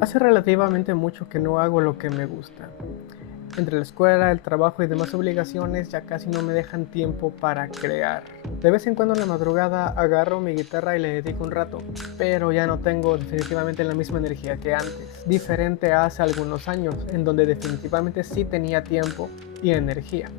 Hace relativamente mucho que no hago lo que me gusta. Entre la escuela, el trabajo y demás obligaciones ya casi no me dejan tiempo para crear. De vez en cuando en la madrugada agarro mi guitarra y le dedico un rato, pero ya no tengo definitivamente la misma energía que antes. Diferente a hace algunos años, en donde definitivamente sí tenía tiempo y energía.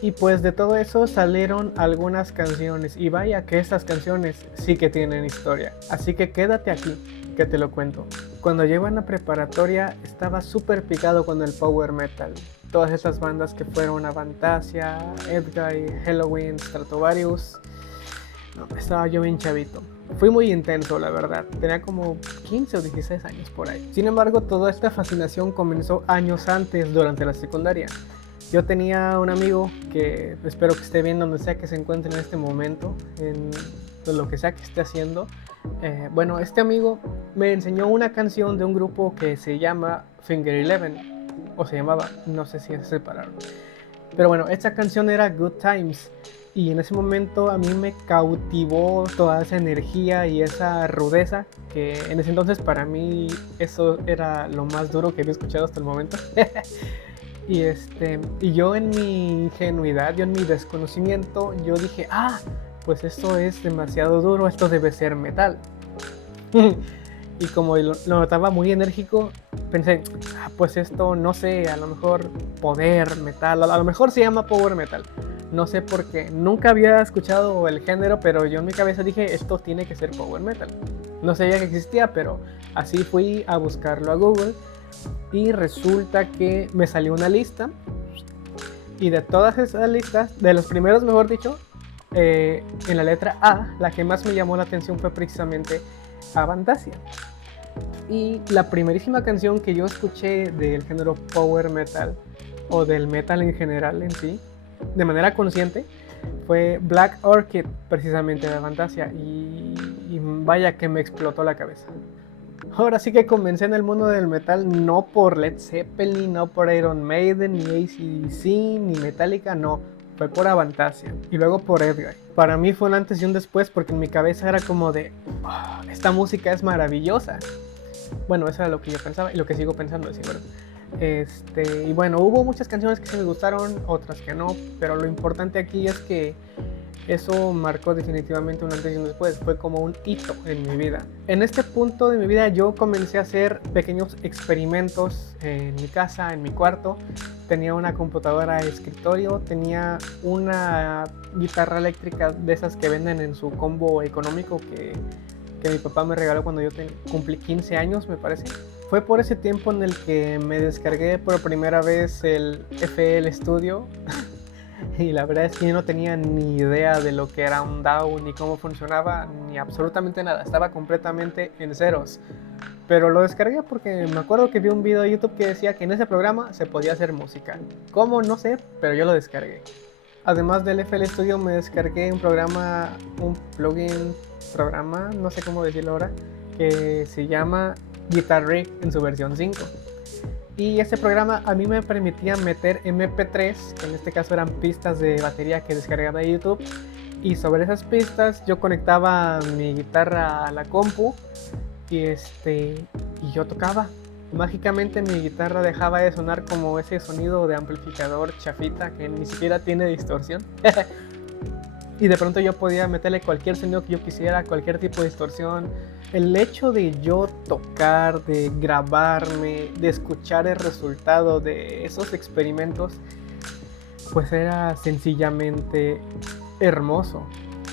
Y pues de todo eso salieron algunas canciones, y vaya que estas canciones sí que tienen historia. Así que quédate aquí, que te lo cuento. Cuando llego en la preparatoria estaba súper picado con el power metal. Todas esas bandas que fueron Avantasia, Edguy, Halloween, Stratovarius. No, estaba yo bien chavito. Fui muy intenso, la verdad. Tenía como 15 o 16 años por ahí. Sin embargo, toda esta fascinación comenzó años antes, durante la secundaria. Yo tenía un amigo que espero que esté bien donde sea que se encuentre en este momento, en lo que sea que esté haciendo. Bueno, este amigo me enseñó una canción de un grupo que se llama Finger Eleven, o se llamaba, no sé si se separaron. Pero bueno, esta canción era Good Times. Y en ese momento a mí me cautivó toda esa energía y esa rudeza que en ese entonces para mí eso era lo más duro que había escuchado hasta el momento. Y yo en mi ingenuidad, yo en mi desconocimiento, yo dije, pues esto es demasiado duro, esto debe ser metal. Y como lo notaba muy enérgico, pensé, pues esto no sé, a lo mejor poder metal, a lo mejor se llama power metal. No sé por qué, nunca había escuchado el género, pero yo en mi cabeza dije, esto tiene que ser power metal. No sabía que existía, pero así fui a buscarlo a Google y resulta que me salió una lista, y de todas esas listas, de los primeros mejor dicho, en la letra A, la que más me llamó la atención fue precisamente Avantasia. Y la primerísima canción que yo escuché del género power metal, o del metal en general en sí, de manera consciente, fue Black Orchid, precisamente de Avantasia, y vaya que me explotó la cabeza. Ahora sí que comencé en el mundo del metal no por Led Zeppelin, no por Iron Maiden, ni AC/DC, ni Metallica, no. Fue por Avantasia y luego por Edguy. Para mí fue un antes y un después porque en mi cabeza era como de, esta música es maravillosa. Bueno, eso era lo que yo pensaba y lo que sigo pensando, sí, ¿verdad? Y bueno, hubo muchas canciones que sí me gustaron, otras que no, pero lo importante aquí es que eso marcó definitivamente un antes y un después, fue como un hito en mi vida. En este punto de mi vida yo comencé a hacer pequeños experimentos en mi casa, en mi cuarto. Tenía una computadora de escritorio, tenía una guitarra eléctrica de esas que venden en su combo económico que mi papá me regaló cuando yo cumplí 15 años, me parece. Fue por ese tiempo en el que me descargué por primera vez el FL Studio. Y la verdad es que yo no tenía ni idea de lo que era un DAW, ni cómo funcionaba, ni absolutamente nada. Estaba completamente en ceros. Pero lo descargué porque me acuerdo que vi un video de YouTube que decía que en ese programa se podía hacer música. ¿Cómo? No sé, pero yo lo descargué. Además del FL Studio me descargué un plugin, programa, no sé cómo decirlo ahora, que se llama Guitar Rig en su versión 5. Y este programa a mí me permitía meter MP3, que en este caso eran pistas de batería que descargaba de YouTube. Y sobre esas pistas yo conectaba mi guitarra a la compu y yo tocaba. Mágicamente mi guitarra dejaba de sonar como ese sonido de amplificador chafita que ni siquiera tiene distorsión. Y de pronto yo podía meterle cualquier sonido que yo quisiera, cualquier tipo de distorsión. El hecho de yo tocar, de grabarme, de escuchar el resultado de esos experimentos, pues era sencillamente hermoso.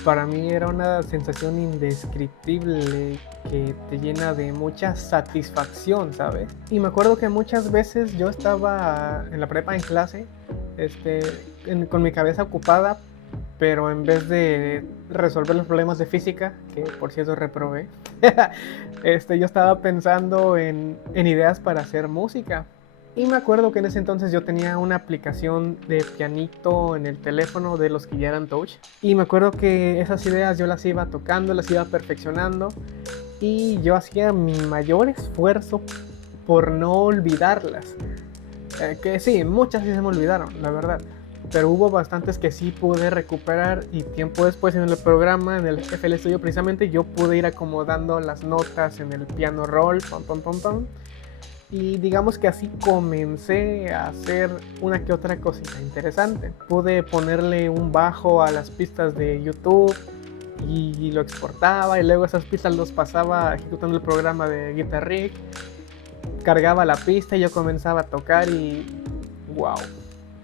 Para mí era una sensación indescriptible que te llena de mucha satisfacción, ¿sabes? Y me acuerdo que muchas veces yo estaba en la prepa en clase, con mi cabeza ocupada, pero en vez de resolver los problemas de física, que por cierto reprobé, yo estaba pensando en ideas para hacer música. Y me acuerdo que en ese entonces yo tenía una aplicación de pianito en el teléfono de los que ya eran touch. Y me acuerdo que esas ideas yo las iba tocando, las iba perfeccionando. Y yo hacía mi mayor esfuerzo por no olvidarlas. Que sí, muchas sí se me olvidaron, la verdad. Pero hubo bastantes que sí pude recuperar y tiempo después en el programa, en el FL Studio precisamente, yo pude ir acomodando las notas en el piano roll, pam, pam, pam, pam. Y digamos que así comencé a hacer una que otra cosita interesante. Pude ponerle un bajo a las pistas de YouTube y lo exportaba, y luego esas pistas los pasaba ejecutando el programa de Guitar Rig, cargaba la pista y yo comenzaba a tocar y wow.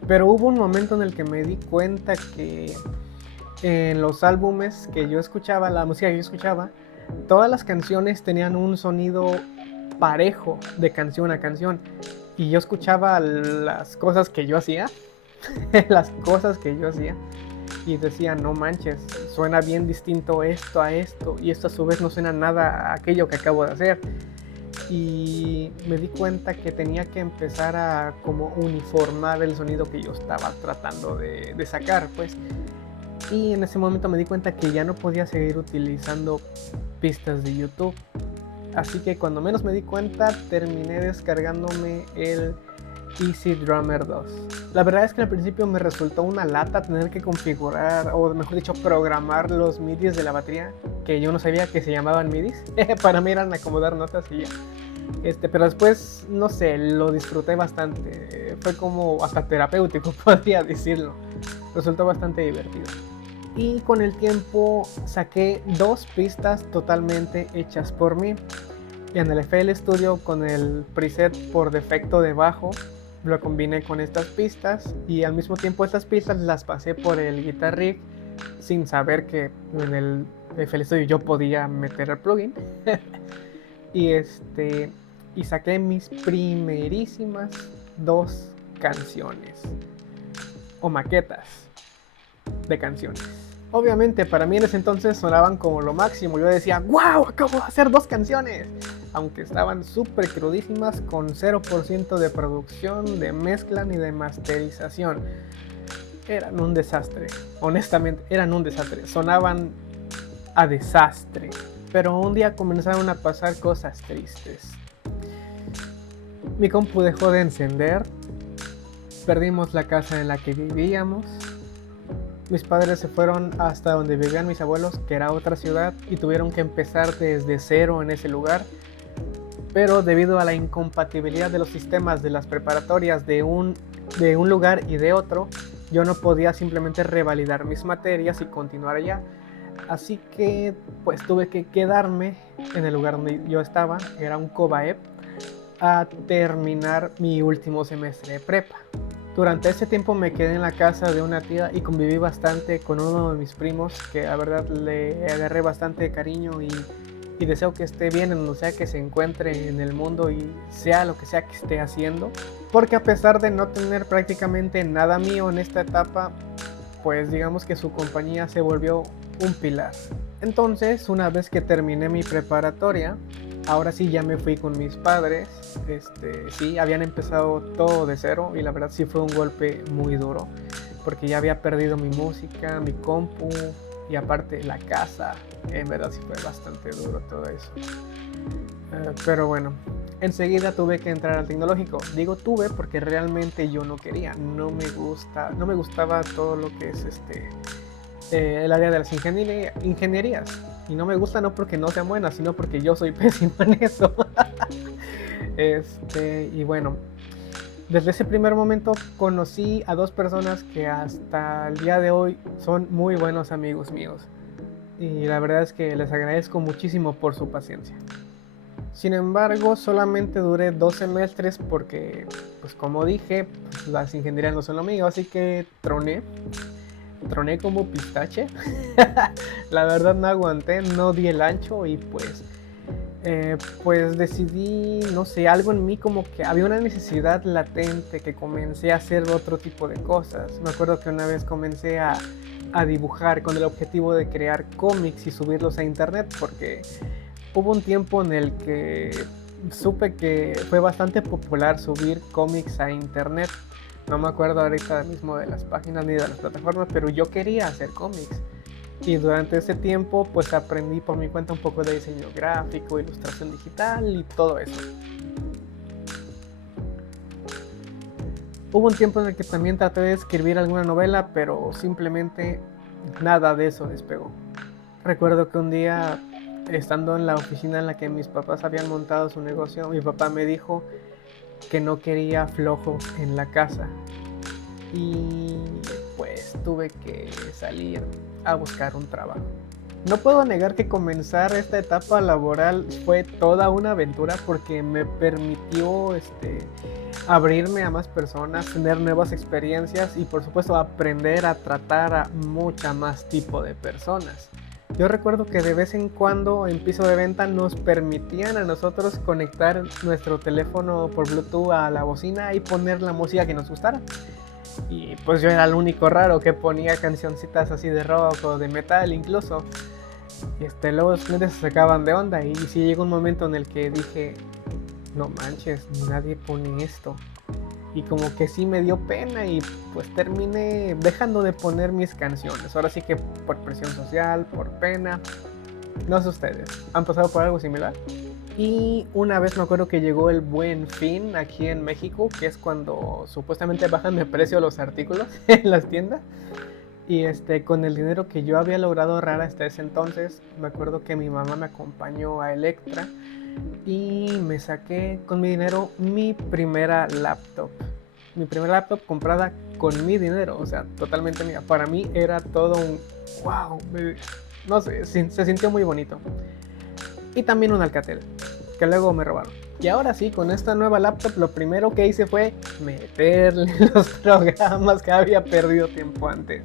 Pero hubo un momento en el que me di cuenta que en los álbumes que yo escuchaba, la música que yo escuchaba, todas las canciones tenían un sonido parejo de canción a canción. Y yo escuchaba las cosas que yo hacía, las cosas que yo hacía, y decía, no manches, suena bien distinto esto a esto, y esto a su vez no suena nada a aquello que acabo de hacer. Y me di cuenta que tenía que empezar a como uniformar el sonido que yo estaba tratando de sacar, pues. Y en ese momento me di cuenta que ya no podía seguir utilizando pistas de YouTube. Así que cuando menos me di cuenta, terminé descargándome el Easy Drummer 2. La verdad es que al principio me resultó una lata tener que configurar, o mejor dicho, programar los MIDIs de la batería, que yo no sabía que se llamaban MIDIs. Para mí eran acomodar notas y ya. Pero después, no sé, lo disfruté bastante. Fue como hasta terapéutico, podría decirlo. Resultó bastante divertido. Y con el tiempo saqué 2 pistas totalmente hechas por mí. Y en el FL Studio, con el preset por defecto de bajo, lo combiné con estas pistas, y al mismo tiempo estas pistas las pasé por el Guitar Rig sin saber que en el FL Studio yo podía meter el plugin. y y saqué mis primerísimas 2 canciones o maquetas de canciones. Obviamente para mí en ese entonces sonaban como lo máximo. Yo decía, wow, acabo de hacer 2 canciones. Aunque estaban súper crudísimas, con 0% de producción, de mezcla ni de masterización. Eran un desastre. Honestamente, eran un desastre. Sonaban a desastre. Pero un día comenzaron a pasar cosas tristes. Mi compu dejó de encender. Perdimos la casa en la que vivíamos. Mis padres se fueron hasta donde vivían mis abuelos, que era otra ciudad, y tuvieron que empezar desde cero en ese lugar. Pero debido a la incompatibilidad de los sistemas de las preparatorias de un lugar y de otro, yo no podía simplemente revalidar mis materias y continuar allá. Así que pues tuve que quedarme en el lugar donde yo estaba, era un Cobaep, a terminar mi último semestre de prepa. Durante ese tiempo me quedé en la casa de una tía y conviví bastante con uno de mis primos, que la verdad le agarré bastante cariño, y deseo que esté bien en donde sea que se encuentre en el mundo y sea lo que sea que esté haciendo. Porque a pesar de no tener prácticamente nada mío en esta etapa, pues digamos que su compañía se volvió un pilar. Entonces, una vez que terminé mi preparatoria, ahora sí ya me fui con mis padres. Sí, habían empezado todo de cero, y la verdad sí fue un golpe muy duro, porque ya había perdido mi música, mi compu y aparte la casa. En verdad sí fue bastante duro todo eso. Pero bueno, enseguida tuve que entrar al tecnológico. Digo tuve porque realmente yo no quería, no me gustaba todo lo que es el área de las ingenierías. Y no me gusta no porque no sean buenas, sino porque yo soy pésimo en eso. Y bueno, desde ese primer momento conocí a 2 personas que hasta el día de hoy son muy buenos amigos míos. Y la verdad es que les agradezco muchísimo por su paciencia. Sin embargo, solamente duré 2 semestres porque, pues como dije, pues, las ingenierías no son lo mío, así que troné como pistache. La verdad no aguanté, no di el ancho, y pues decidí, no sé, algo en mí como que había una necesidad latente, que comencé a hacer otro tipo de cosas. Me acuerdo que una vez comencé a dibujar con el objetivo de crear cómics y subirlos a internet, porque hubo un tiempo en el que supe que fue bastante popular subir cómics a internet. No me acuerdo ahorita mismo de las páginas ni de las plataformas, pero yo quería hacer cómics. Y durante ese tiempo pues aprendí por mi cuenta un poco de diseño gráfico, ilustración digital y todo eso. Hubo un tiempo en el que también traté de escribir alguna novela, pero simplemente nada de eso despegó. Recuerdo que un día, estando en la oficina en la que mis papás habían montado su negocio, mi papá me dijo que no quería flojos en la casa. Y pues tuve que salir a buscar un trabajo. No puedo negar que comenzar esta etapa laboral fue toda una aventura porque me permitió abrirme a más personas, tener nuevas experiencias y por supuesto aprender a tratar a mucha más tipo de personas. Yo recuerdo que de vez en cuando en piso de venta nos permitían a nosotros conectar nuestro teléfono por Bluetooth a la bocina y poner la música que nos gustara. Y pues yo era el único raro que ponía cancioncitas así de rock o de metal incluso. Y luego los clientes se sacaban de onda y sí llegó un momento en el que dije, no manches, nadie pone esto. Y como que sí me dio pena y pues terminé dejando de poner mis canciones. Ahora sí que por presión social, por pena. No sé ustedes, ¿han pasado por algo similar? Y una vez me acuerdo que llegó el Buen Fin aquí en México, que es cuando supuestamente bajan de precio los artículos en las tiendas. Y con el dinero que yo había logrado ahorrar hasta ese entonces, me acuerdo que mi mamá me acompañó a Electra y me saqué con mi dinero mi primera laptop. Mi primera laptop comprada con mi dinero, o sea, totalmente mía. Para mí era todo un wow, no sé, se sintió muy bonito. Y también un Alcatel, que luego me robaron. Y ahora sí, con esta nueva laptop, lo primero que hice fue meterle los programas que había perdido tiempo antes.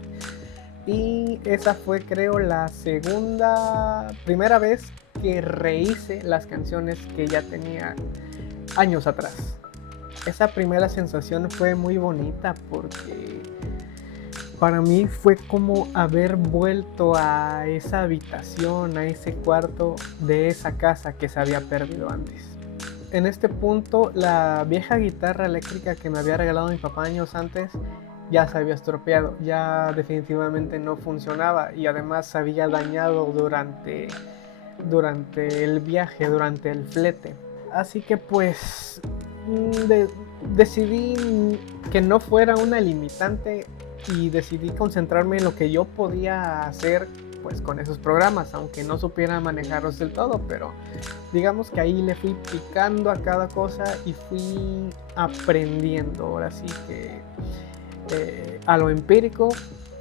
Y esa fue, creo, la primera vez que rehice las canciones que ya tenía años atrás. Esa primera sensación fue muy bonita porque para mí fue como haber vuelto a esa habitación, a ese cuarto de esa casa que se había perdido antes. En este punto, la vieja guitarra eléctrica que me había regalado mi papá años antes ya se había estropeado, ya definitivamente no funcionaba y además se había dañado durante el viaje, durante el flete. Así que pues decidí que no fuera una limitante y decidí concentrarme en lo que yo podía hacer pues con esos programas, aunque no supiera manejarlos del todo, pero digamos que ahí le fui picando a cada cosa y fui aprendiendo, ahora sí que a lo empírico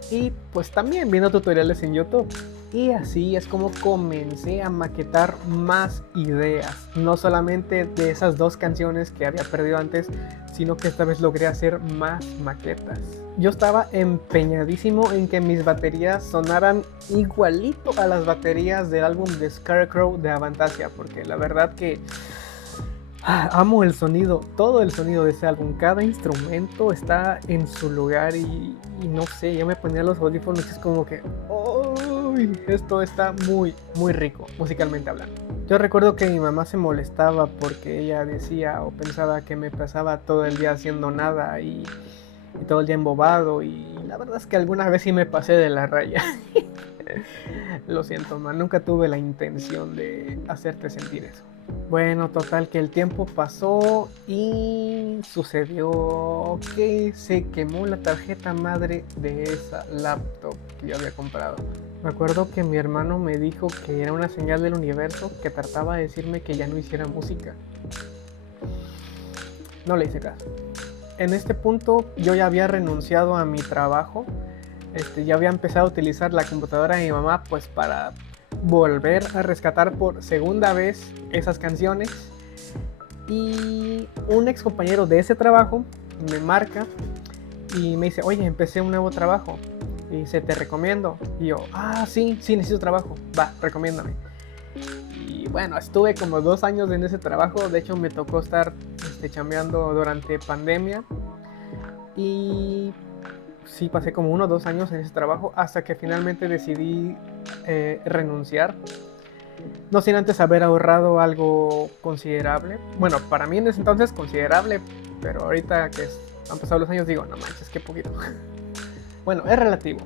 y pues también viendo tutoriales en YouTube. Y así es como comencé a maquetar más ideas, no solamente de esas dos canciones que había perdido antes, sino que esta vez logré hacer más maquetas. Yo estaba empeñadísimo en que mis baterías sonaran igualito a las baterías del álbum de Scarecrow de Avantasia, porque la verdad que amo el sonido, todo el sonido de ese álbum, cada instrumento está en su lugar y no sé, yo me ponía los audífonos y es como que esto está muy, muy rico, musicalmente hablando. Yo recuerdo que mi mamá se molestaba porque ella decía o pensaba que me pasaba todo el día haciendo nada y todo el día embobado y la verdad es que alguna vez sí me pasé de la raya. Lo siento, ma, nunca tuve la intención de hacerte sentir eso. Bueno, total que el tiempo pasó y sucedió que se quemó la tarjeta madre de esa laptop que yo había comprado. Me acuerdo que mi hermano me dijo que era una señal del universo que trataba de decirme que ya no hiciera música. No le hice caso. En este punto yo ya había renunciado a mi trabajo. Ya había empezado a utilizar la computadora de mi mamá pues para volver a rescatar por segunda vez esas canciones. Y un ex compañero de ese trabajo me marca y me dice, oye, empecé un nuevo trabajo y dice, te recomiendo. Y yo, sí, necesito trabajo, va, recomiéndame. Y bueno, estuve como 2 años en ese trabajo. De hecho me tocó estar chambeando durante pandemia y sí, pasé como 1 o 2 años en ese trabajo hasta que finalmente decidí renunciar. No sin antes haber ahorrado algo considerable. Bueno, para mí en ese entonces considerable, pero ahorita que han pasado los años digo, no manches, qué poquito. Bueno, es relativo.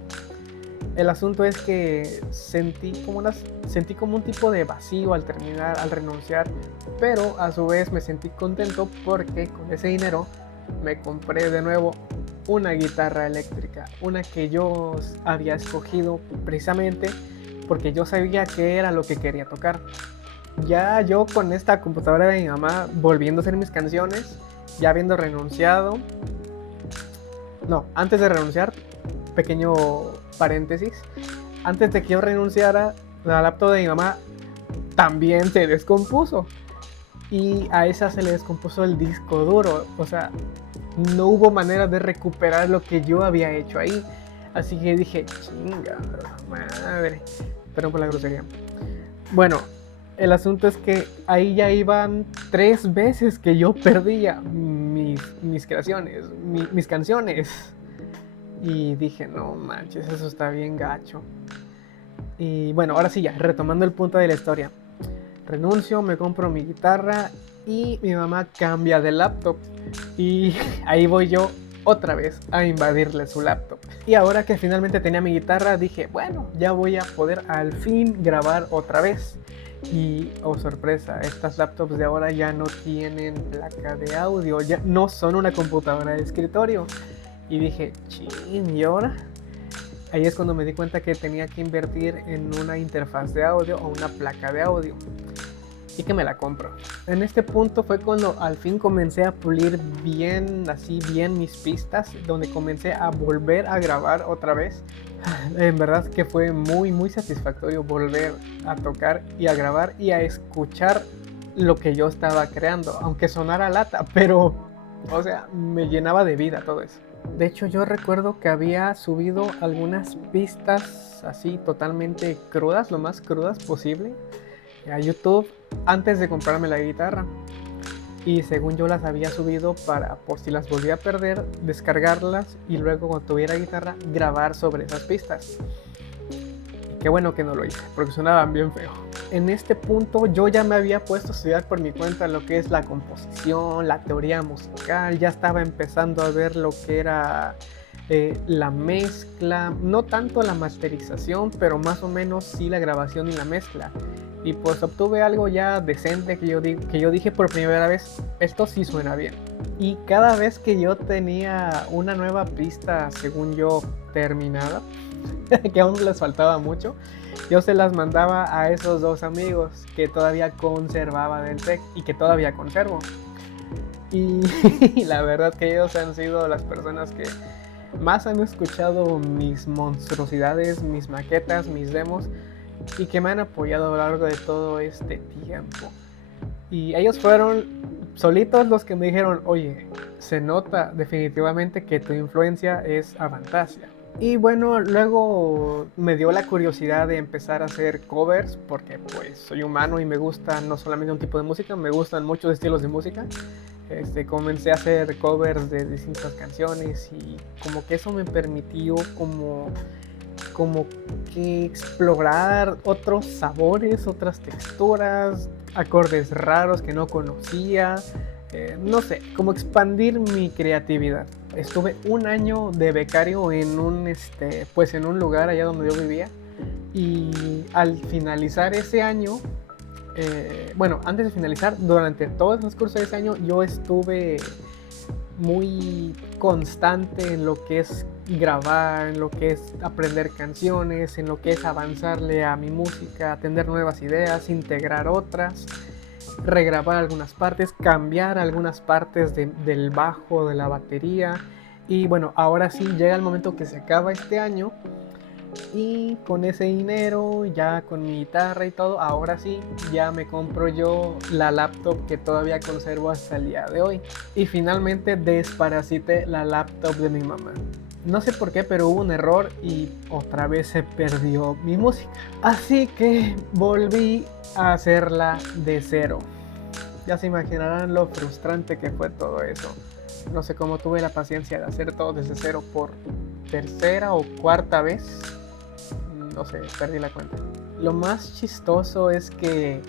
El asunto es que sentí como un tipo de vacío al terminar, al renunciar, pero a su vez me sentí contento porque con ese dinero me compré de nuevo una guitarra eléctrica, una que yo había escogido precisamente porque yo sabía que era lo que quería tocar. Ya yo con esta computadora de mi mamá volviendo a hacer mis canciones ya habiendo renunciado, no, antes de renunciar, pequeño paréntesis, antes de que yo renunciara, la laptop de mi mamá también se descompuso. Y a esa se le descompuso el disco duro. O sea, no hubo manera de recuperar lo que yo había hecho ahí. Así que dije, chinga madre. Perdón por la grosería. Bueno, el asunto es que ahí ya iban 3 veces que yo perdía mis creaciones, mis canciones. Y dije, no manches, eso está bien gacho. Y bueno, ahora sí ya, retomando el punto de la historia. Renuncio, me compro mi guitarra y mi mamá cambia de laptop. Y ahí voy yo otra vez a invadirle su laptop. Y ahora que finalmente tenía mi guitarra, dije, bueno, ya voy a poder al fin grabar otra vez. Y, oh sorpresa, estas laptops de ahora ya no tienen placa de audio, ya no son una computadora de escritorio. Y dije, chin, ¿y ahora? Ahí es cuando me di cuenta que tenía que invertir en una interfaz de audio o una placa de audio. Y que me la compro. En este punto fue cuando al fin comencé a pulir bien, así bien mis pistas, donde comencé a volver a grabar otra vez. En verdad que fue muy muy satisfactorio volver a tocar y a grabar y a escuchar lo que yo estaba creando, aunque sonara lata, pero o sea, me llenaba de vida todo eso. De hecho, yo recuerdo que había subido algunas pistas así totalmente crudas, lo más crudas posible, a YouTube antes de comprarme la guitarra. Y según yo las había subido para, por si las volvía a perder, descargarlas y luego cuando tuviera guitarra, grabar sobre esas pistas. Y qué bueno que no lo hice, porque sonaban bien feo. En este punto yo ya me había puesto a estudiar por mi cuenta lo que es la composición, la teoría musical, ya estaba empezando a ver lo que era la mezcla, no tanto la masterización, pero más o menos sí la grabación y la mezcla. Y pues obtuve algo ya decente que yo dije por primera vez, esto sí suena bien. Y cada vez que yo tenía una nueva pista, según yo, terminada, que aún les faltaba mucho, yo se las mandaba a esos 2 amigos que todavía conservaba del TEC y que todavía conservo. Y la verdad que ellos han sido las personas que más han escuchado mis monstruosidades, mis maquetas, mis demos y que me han apoyado a lo largo de todo este tiempo. Y ellos fueron solitos los que me dijeron, oye, se nota definitivamente que tu influencia es Avantasia. Y bueno, luego me dio la curiosidad de empezar a hacer covers porque pues soy humano y me gusta no solamente un tipo de música, me gustan muchos estilos de música. Comencé a hacer covers de distintas canciones y como que eso me permitió como que explorar otros sabores, otras texturas, acordes raros que no conocía, no sé, como expandir mi creatividad. Estuve un año de becario en pues en un lugar allá donde yo vivía y al finalizar ese año, bueno, antes de finalizar, durante todo el transcurso de ese año yo estuve muy constante en lo que es grabar, en lo que es aprender canciones, en lo que es avanzarle a mi música, tener nuevas ideas, integrar otras, regrabar algunas partes, cambiar algunas partes del bajo, de la batería. Y bueno, ahora sí llega el momento que se acaba este año y con ese dinero, ya con mi guitarra y todo, ahora sí, ya me compro yo la laptop que todavía conservo hasta el día de hoy. Y finalmente desparasité la laptop de mi mamá. No sé por qué, pero hubo un error y otra vez se perdió mi música. Así que volví a hacerla de cero. Ya se imaginarán lo frustrante que fue todo eso. No sé cómo tuve la paciencia de hacer todo desde cero por tercera o cuarta vez. No sé, perdí la cuenta. Lo más chistoso es que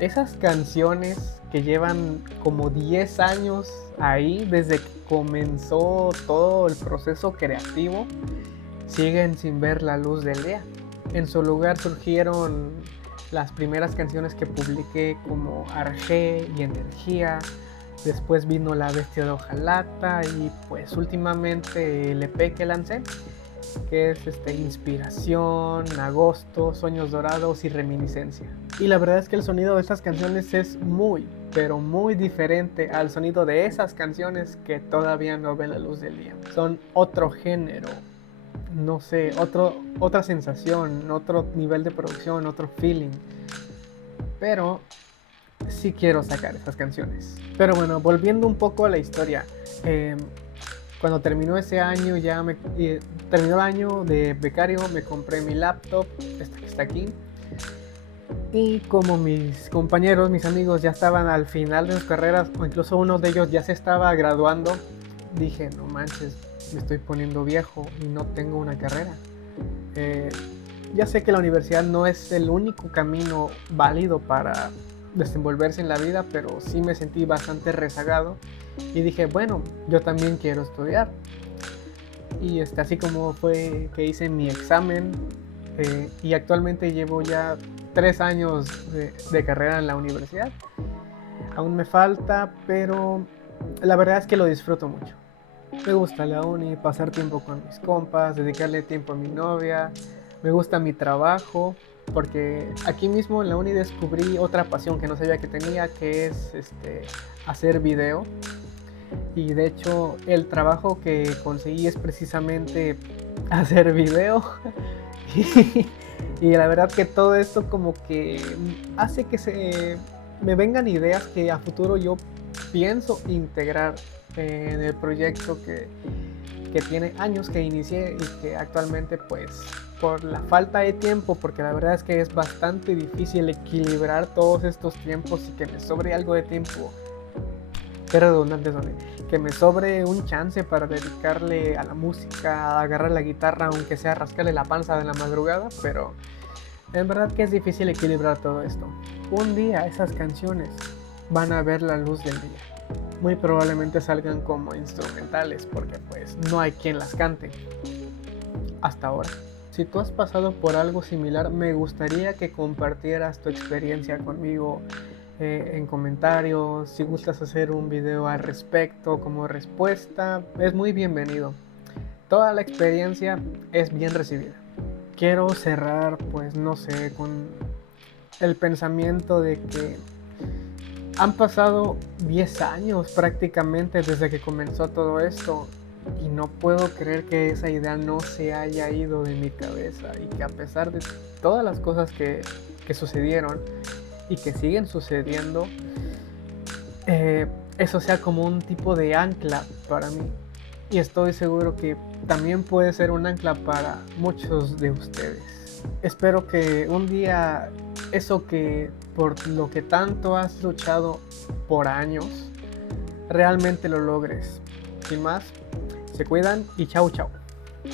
esas canciones que llevan como 10 años ahí, desde que comenzó todo el proceso creativo, siguen sin ver la luz del día. En su lugar surgieron las primeras canciones que publiqué como Arjé y Energía. Después vino La Bestia de Hojalata y pues últimamente el EP que lancé, que es Inspiración, Agosto, Sueños Dorados y Reminiscencia. Y la verdad es que el sonido de estas canciones es muy, pero muy diferente al sonido de esas canciones que todavía no ven la luz del día. Son otro género, no sé, otra sensación, otro nivel de producción, otro feeling. Pero sí quiero sacar esas canciones. Pero bueno, volviendo un poco a la historia. eh, Cuando terminó ese año, terminó el año de becario, me compré mi laptop, esta que está aquí. Y como mis compañeros, mis amigos ya estaban al final de sus carreras, o incluso uno de ellos ya se estaba graduando, dije, no manches, me estoy poniendo viejo y no tengo una carrera. Eh, ya sé que la universidad no es el único camino válido para desenvolverse en la vida, pero sí me sentí bastante rezagado y dije, bueno, yo también quiero estudiar. Y así como fue que hice mi examen, y actualmente llevo ya 3 años de carrera en la universidad. Aún me falta, pero la verdad es que lo disfruto mucho. Me gusta la uni, pasar tiempo con mis compas, dedicarle tiempo a mi novia. Me gusta mi trabajo, porque aquí mismo en la uni descubrí otra pasión que no sabía que tenía, que es hacer video. Y de hecho el trabajo que conseguí es precisamente hacer video. Y la verdad que todo esto como que hace que me vengan ideas que a futuro yo pienso integrar en el proyecto que tiene años que inicié y que actualmente pues por la falta de tiempo, porque la verdad es que es bastante difícil equilibrar todos estos tiempos y que me sobre algo de tiempo, qué redundante son, que me sobre un chance para dedicarle a la música, a agarrar la guitarra, aunque sea rascarle la panza de la madrugada, pero en verdad que es difícil equilibrar todo esto. Un día esas canciones van a ver la luz del día. Muy probablemente salgan como instrumentales porque pues no hay quien las cante hasta ahora. Si tú has pasado por algo similar, me gustaría que compartieras tu experiencia conmigo en comentarios. Si gustas hacer un video al respecto como respuesta, es muy bienvenido. Toda la experiencia es bien recibida. Quiero cerrar, pues no sé, con el pensamiento de que han pasado 10 años prácticamente desde que comenzó todo esto y no puedo creer que esa idea no se haya ido de mi cabeza y que a pesar de todas las cosas que sucedieron y que siguen sucediendo, eso sea como un tipo de ancla para mí. Y estoy seguro que también puede ser un ancla para muchos de ustedes. Espero que un día eso que por lo que tanto has luchado por años, realmente lo logres. Sin más, se cuidan y chau chau.